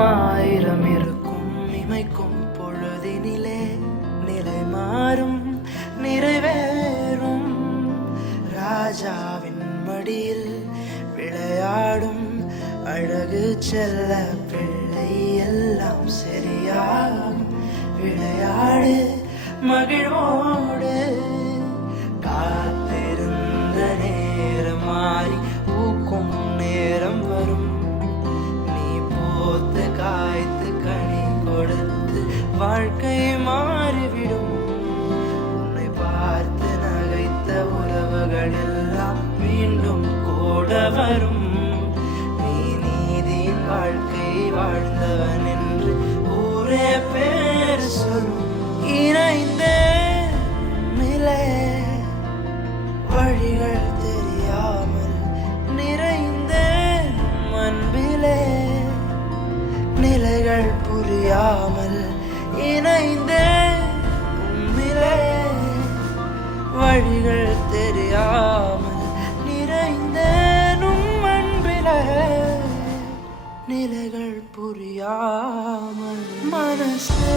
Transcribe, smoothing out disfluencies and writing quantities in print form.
ஆயிரம் இருக்கும் இமைக்கும் பொழுதினிலே நிலை மாறும் நிறைவேறும் ராஜாவின் மடியில் விளையாடும் அழகு செல்ல பிள்ளை எல்லாம் சரியாகும் விளையாடு மகிழ்வோடு காத்திருந்த நேரம் மாறி பூக்கும் நேரம் வரும் நீ போத்து காய்த்து கனி கொடுத்து வாழ்க்கை மாறிவிடும் உன்னை பார்த்து நகைத்த உறவுகள் எல்லாம் மீண்டும் கூட வரும் நீ நீதியின் வாழ்க்கை வாழ்ந்தவன் என்று ஊரே பேர் சொல்லும் இணைந்த நிலை வழிகள் தெரியாமல் நிறைந்த அன்பிலே நிலைகள் புரியாமல் இணைந்த உம்மிலே வழிகள் தெரியாமல் நிறைந்த நும் அன்பிலே நிலைகள் புரியாமல் மனசே